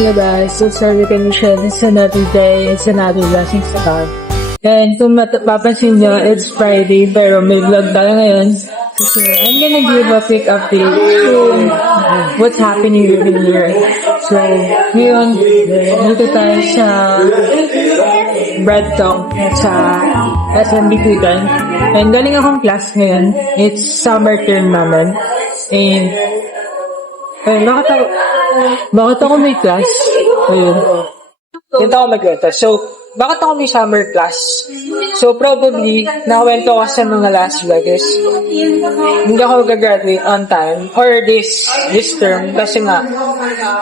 labas. So, sorry can share this another day. It's another blessing sa God. And kung mapapansin nyo, it's Friday, pero may vlog tayo ngayon. So, I'm gonna give a quick update to what's happening over here. So, ngayon, dito tayo sa Bread Talk sa SMB Tutan. And galing akong class ngayon. It's summer term naman. And, bakit ako may class? Ayun. Dito ako mag-class. So, bakit ako may summer class? So, probably, nakawento ko sa mga last vloggers. Hindi ako gagraduate on time. Or this term. Kasi nga,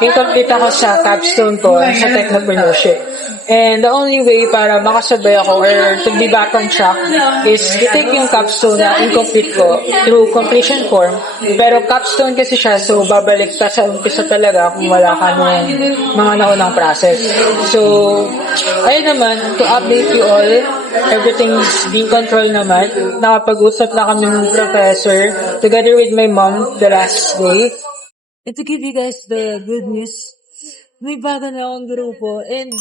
incomplete ako sa capstone ko sa technopreneurship. And the only way para makasabay ako or to be back on track is i-take yung capstone na incomplete ko through completion form. Pero capstone kasi siya, so babalik ka sa umpisa talaga kung wala ka ng mga naunang process. So, ayun naman, to update you all, everything's being controlled naman. Nakapag-usap na kami ng professor together with my mom the last day. And to give you guys the good news, may bago na akong grupo and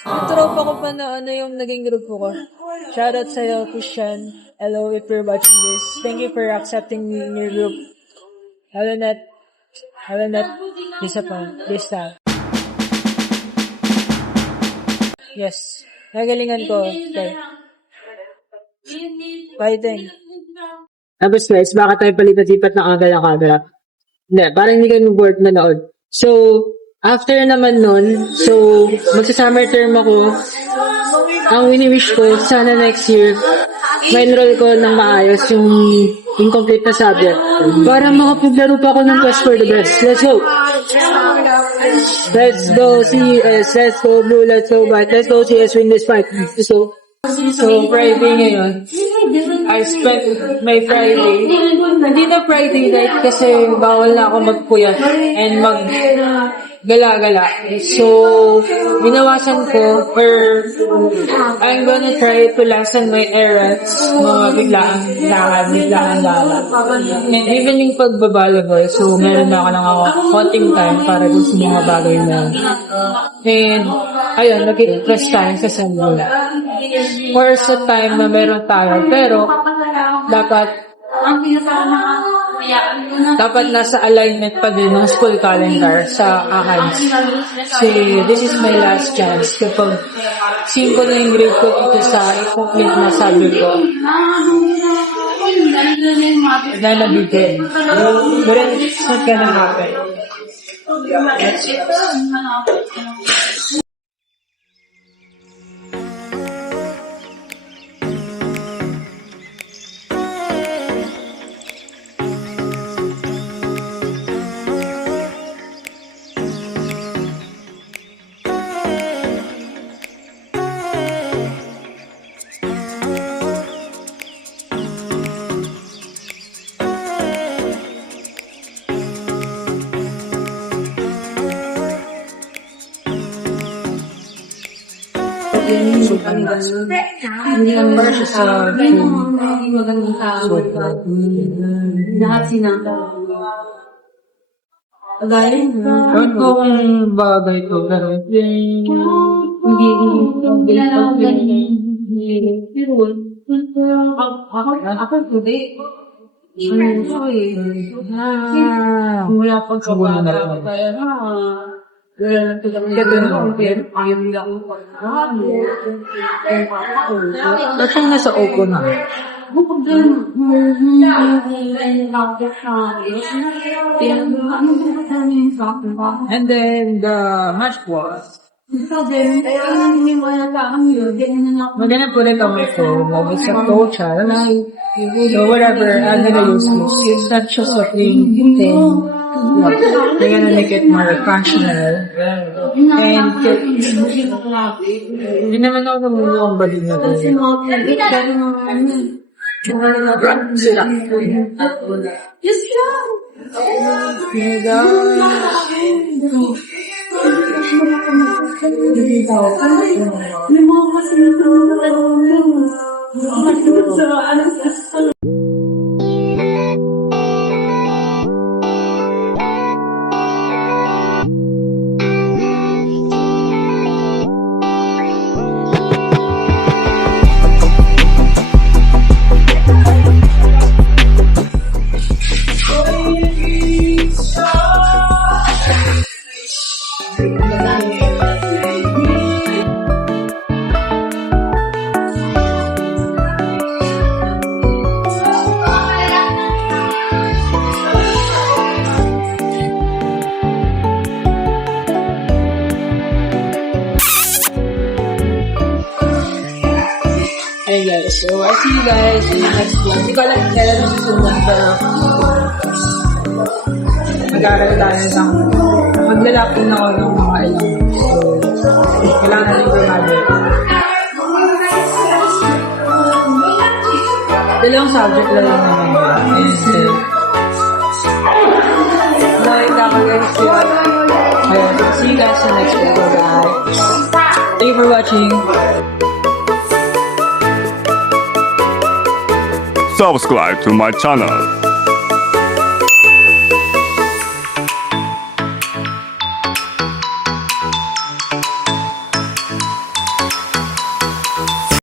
tropa ko pa na yung naging grupo ko. Shoutout sa'yo, Christian. Hello, if you're watching this. Thank you for accepting me in your group. Hello, Net. Isa pa. Lista. Yes. Nagalingan ko. Okay. Fighting. Tapos guys, baka tayo palipat-lipat ng agad-agad. Hindi, parang hindi kayo bored na noon. So, after naman nun, so, magsa-summer term ako. Ang wini-wish ko, sana next year, ma-enroll ko ng maayos yung incomplete na subject. Para makapaglaro pa ako ng Quest for the Best. Let's go! Let's go CS, let's go Blue, let's go White, let's go CS, win this fight. So Friday ngayon, I spent my Friday. Hindi na Friday night kasi bawal na ako magpuyat and mag-gala-gala. So, binawasan ko or I'm gonna try to lessen my errands, mga biglaan lakad. And even yung pagbabalagol, so meron na ako ng konting time para dun sa mga bagay na. And, ayun, nag-interest tayo sa Sandula. Or sa time na meron tayo, pero dapat nasa alignment pa din ng school calendar sa akin. Kasi this is my last chance. Kapag 5 na yung grade ko dito sa i-complete na subject ko, nalabigay. But it's not gonna happen. Hindi ang version sa magandang tao. Lahat sinang again, ewan ko kung bagay ko, pero hindi ako today. Mula pag kabata, kaya Kasi nasa opo na. And then the match was maganda po rin kami ito. It's a culture. So whatever, I'm gonna use this. It's not just a plain thing. They're gonna make it more functional. And hindi naman ako namumuha ang balik na ito. Just go. So, I see you guys in the next vlog. Hindi ko alam kailan susunod, pero mag-aaral tayo ng maglalapin ako ng mga ilang. So, kailangan natin graduate. Dalawang subject lang yun naman yun. And, guys, ayun, see you guys in the next video, guys. Thank you for watching. Subscribe to my channel.